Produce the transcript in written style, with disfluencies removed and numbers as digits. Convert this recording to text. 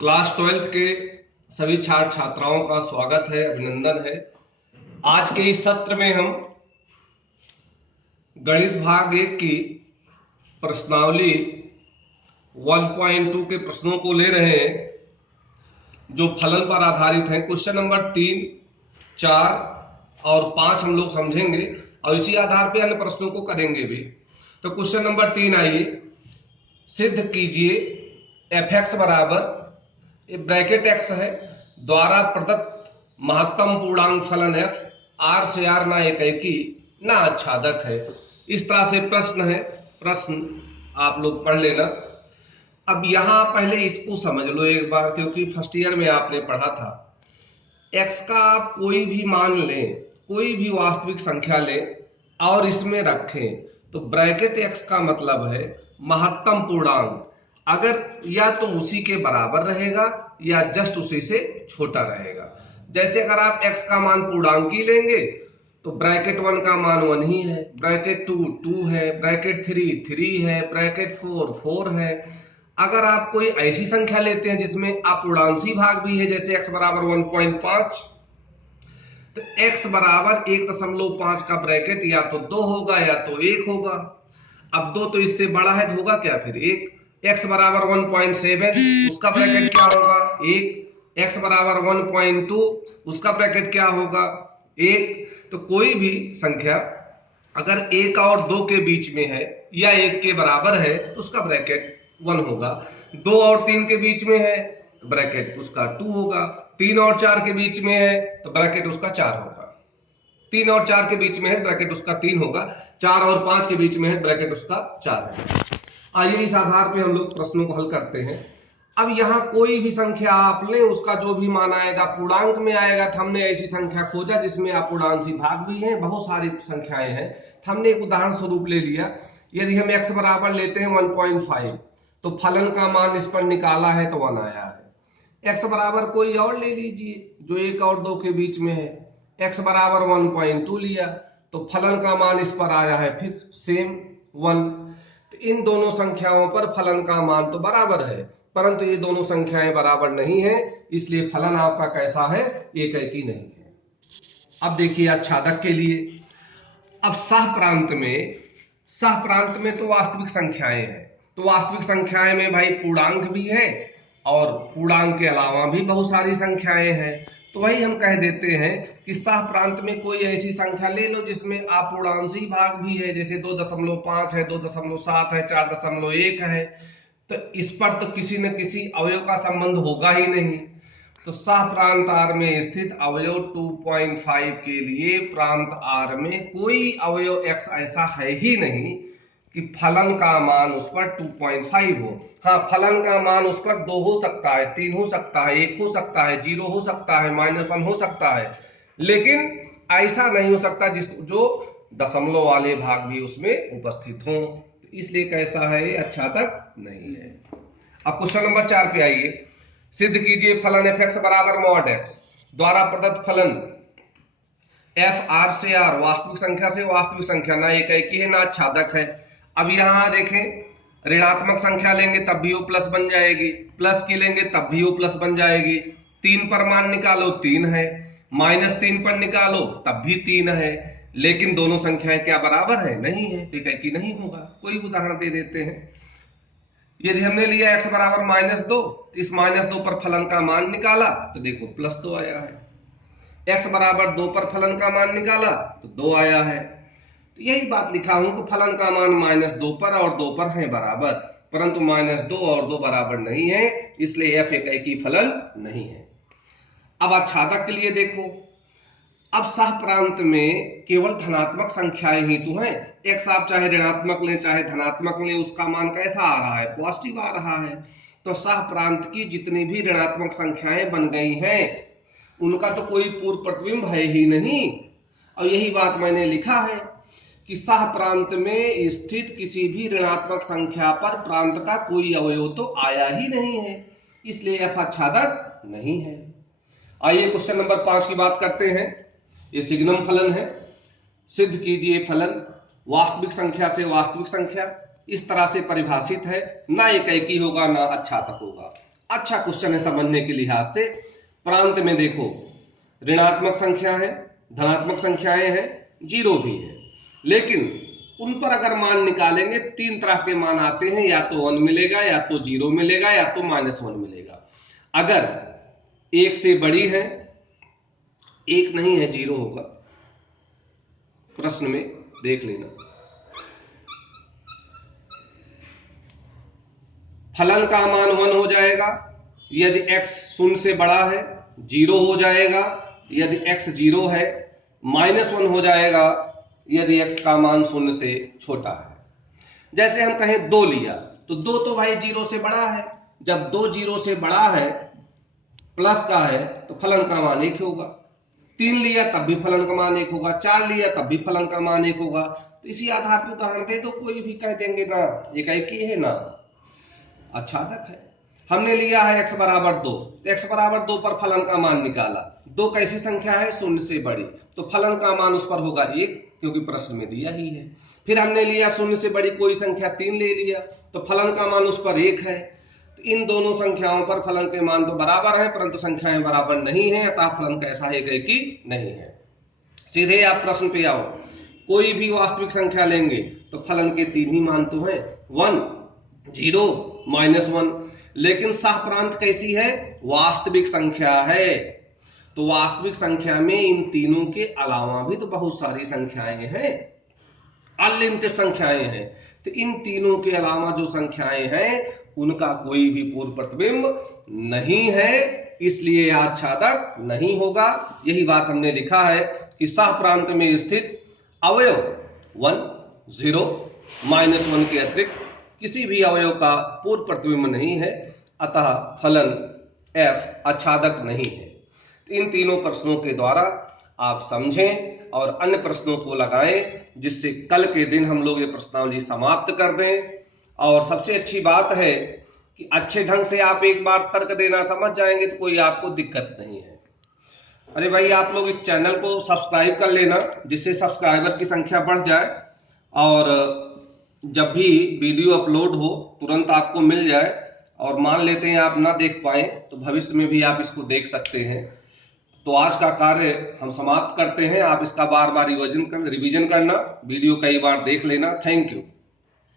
Class 12th के सभी छात्र छात्राओं का स्वागत है, अभिनंदन है। आज के इस सत्र में हम गणित भाग 1 की प्रश्नावली 1.2 के प्रश्नों को ले रहे हैं जो फलन पर आधारित हैं। क्वेश्चन नंबर 3, 4 और 5 हम लोग समझेंगे और इसी आधार पर अन्य प्रश्नों को करेंगे भी। तो क्वेश्चन नंबर 3 आइए, सिद्ध कीजिए f(x) बराबर ब्रैकेट x है द्वारा प्रदत्त महत्तम पूर्णांक फलन f r से r ना एकेकी ना आच्छादक है। इस तरह से प्रश्न है। प्रश्न आप लोग पढ़ लेना। अब यहां पहले इसको समझ लो एक बार, क्योंकि फर्स्ट ईयर में आपने पढ़ा था। x का आप कोई भी मान लें, कोई भी वास्तविक संख्या लें और इसमें रखें तो ब्रैकेट x का मतलब है महत्तम पूर्णांक। अगर या तो उसी के बराबर रहेगा या जस्ट उसी से छोटा रहेगा। जैसे अगर आप x का मान पूर्णांकी लेंगे तो ब्रैकेट 1 का मान 1 ही है, ब्रैकेट 2 2 है, ब्रैकेट 3 3 है, ब्रैकेट 4 4 है। अगर आप कोई ऐसी संख्या लेते हैं जिसमें अपूर्णांशी भाग भी है, जैसे x बराबर 1.5, तो x बराबर 1.5 का ब्रैकेट या तो 2 होगा या तो 1 होगा। अब 2 तो इससे बड़ा है तो होगा क्या फिर 1। x बराबर 1.7, उसका ब्रैकेट क्या होगा 1। x बराबर 1.2, उसका ब्रैकेट क्या होगा 1। तो कोई भी संख्या अगर 1 और 2 के बीच में है या 1 के बराबर है तो उसका ब्रैकेट 1 होगा। 2 और 3 के बीच में है तो ब्रैकेट उसका 2 होगा। 3 और 4 के बीच में है तो ब्रैकेट उसका 4 होगा। 3 और 4 के बीच में है ब्रैकेट उसका 3 होगा। 4 और 5 के बीच में है ब्रैकेट उसका 4 है। आइए इस आधार पे हम लोग प्रश्नों को हल करते हैं। अब यहाँ कोई भी संख्या आप लें, उसका जो भी मान आएगा पूर्णांक में आएगा। तो हमने ऐसी संख्या खोजा जिसमें अपूर्णांशी भाग भी है, बहुत सारी संख्याएं हैं। तो हमने एक उदाहरण स्वरूप ले लिया। यदि हम x बराबर लेते हैं 1.5 तो फलन का मान इस पर निकाला है तो 1 आया है। x बराबर कोई और ले लीजिए जो 1 और 2 के बीच में है। x बराबर 1.2 लिया तो फलन का मान इस पर आया है फिर सेम 1। तो इन दोनों संख्याओं पर फलन का मान तो बराबर है, परंतु ये दोनों संख्याएं बराबर नहीं है, इसलिए फलन आपका कैसा है, एकेकी नहीं है। अब देखिए आच्छादक के लिए, अब सह प्रांत में तो वास्तविक संख्याएं हैं। तो वास्तविक संख्याएं में भाई पूर्णांक भी है और पूर्णांक के अलावा भी बहुत सारी संख्याएं हैं। तो वही हम कह देते हैं कि सह प्रांत में कोई ऐसी संख्या ले लो जिसमें अपूर्णांशी भाग भी है, जैसे 2.5 है, 2.7 है, 4.1 है। तो इस पर तो किसी न किसी अवयव का संबंध होगा ही नहीं। तो सह प्रांत R में स्थित अवयव 2.5 के लिए प्रांत R में कोई अवयव x ऐसा है ही नहीं कि फलन का मान उस पर 2.5 हो। हाँ, फलन का मान उस पर 2 हो सकता है, 3 हो सकता है, 1 हो सकता है, 0 हो सकता है, -1 हो सकता है, लेकिन ऐसा नहीं हो सकता जो दशमलव वाले भाग भी उसमें उपस्थित हों। इसलिए कैसा है, आच्छादक नहीं है। अब क्वेश्चन नंबर 4 पे आइए। सिद्ध कीजिए फलन f(x) बराबर mod x द्वारा प्रदत्त फलन f r से r वास्तविक संख्या से वास्तविक संख्या ना एकेकी है ना आच्छादक है। अब यहां देखें, ऋणात्मक संख्या लेंगे तब भी वो प्लस बन जाएगी, प्लस की लेंगे तब भी वो प्लस बन जाएगी। 3 पर मान निकालो 3 है, -3 पर निकालो तब भी 3 है, लेकिन दोनों संख्याएं क्या बराबर है, नहीं है, तो एकेकी नहीं होगा। कोई उदाहरण दे देते हैं। यदि हमने लिया x बराबर -2, इस -2 पर फलन का मान निकाला तो देखो +2 आया है। x बराबर 2 पर फलन का मान निकाला तो 2 आया है। तो यही बात लिखा हूं कि फलन का मान -2 पर और 2 पर है बराबर, परंतु -2 और 2 बराबर नहीं है, इसलिए f एकेकी फलन नहीं है। अब आच्छादक के लिए देखो, अब सह प्रांत में केवल धनात्मक संख्याएं ही तो हैं। x आप चाहे ऋणात्मक लें चाहे धनात्मक लें, उसका मान कैसा आ रहा है, पॉजिटिव आ रहा है। तो सह प्रांत की जितनी भी ऋणात्मक संख्याएं बन गई हैं उनका तो कोई पूर्व प्रतिबिंब है ही नहीं। और यही बात मैंने लिखा है कि सह प्रांत में स्थित किसी भी ऋणात्मक संख्या पर प्रांत का कोई अवयव तो आया ही नहीं है, इसलिए f आच्छादक नहीं है। आइए क्वेश्चन नंबर 5 की बात करते हैं। ये सिग्नम फलन है। सिद्ध कीजिए फलन वास्तविक संख्या से वास्तविक संख्या इस तरह से परिभाषित है, ना एकेकी होगा ना आच्छादक होगा। अच्छा क्वेश्चन है समझने के लिहाज से। प्रांत में देखो ऋणात्मक संख्या है, धनात्मक संख्याएं हैं, जीरो भी है, लेकिन उन पर अगर मान निकालेंगे तीन तरह के मान आते हैं, या तो 1 मिलेगा, या तो 0 मिलेगा, या तो -1 मिलेगा। अगर एक से बड़ी है, एक नहीं है, 0 होगा, प्रश्न में देख लेना। फलन का मान 1 हो जाएगा यदि x 0 से बड़ा है, 0 हो जाएगा यदि x 0 है, -1 हो जाएगा यदि x का मान 0 से छोटा है। जैसे हम कहें 2 लिया तो 2 तो भाई 0 से बड़ा है, जब 2 0 से बड़ा है, प्लस का है, तो फलन का मान 1 होगा। 3 लिया तब भी फलन का मान 1 होगा, 4 लिया तब भी फलन का मान 1 होगा। तो इसी आधार पर उदाहरण दे दो, कोई भी कह देंगे ना, एकाएकी है ना, आच्छादक है। हमने लिया है x बराबर 2, x बराबर 2 पर फलन का मान निकाला। 2 कैसी संख्या है? 0 से बड़ी, तो फलन का मान उस पर होगा 1, क्योंकि प्रश्न में दिया ही है। फिर हमने लिया 0 से बड़ी कोई संख्या 3 ले लिया, तो फलन का मान उस पर 1 है। तो इन दोनों संख्याओं पर फलन के मान तो बराबर है, परंतु संख्याएं बराबर नहीं है, अतः फलन कैसा है कि नहीं है। सीधे आप प्रश्न पे आओ, कोई भी वास्तविक संख्या लेंगे तो फलन के 3 ही मान तो हैं, 1, 0, -1। लेकिन सहप्रांत कैसी है? वास्तविक संख्या है। तो वास्तविक संख्या में इन तीनों के अलावा भी तो बहुत सारी संख्याएं हैं, अनलिमिटेड संख्याएं हैं। तो इन तीनों के अलावा जो संख्याएं हैं उनका कोई भी पूर्व प्रतिबिंब नहीं है, इसलिए आच्छादक नहीं होगा। यही बात हमने लिखा है कि सहप्रांत में स्थित अवयव 1, 0, -1 के अतिरिक्त किसी भी अवयव का पूर्व प्रतिबिंब नहीं है, अतः फलन f आच्छादक नहीं है। इन तीनों प्रश्नों के द्वारा आप समझें और अन्य प्रश्नों को लगाएं, जिससे कल के दिन हम लोग ये प्रश्नावली समाप्त कर दें। और सबसे अच्छी बात है कि अच्छे ढंग से आप एक बार तर्क देना समझ जाएंगे तो कोई आपको दिक्कत नहीं है। अरे भाई, आप लोग इस चैनल को सब्सक्राइब कर लेना, जिससे सब्सक्राइबर की संख्या बढ़ जाए और जब भी वीडियो अपलोड हो तुरंत आपको मिल जाए। और मान लेते हैं आप ना देख पाए तो भविष्य में भी आप इसको देख सकते हैं। तो आज का कार्य हम समाप्त करते हैं। आप इसका बार बार रिवीजन करना, वीडियो कई बार देख लेना। Thank you.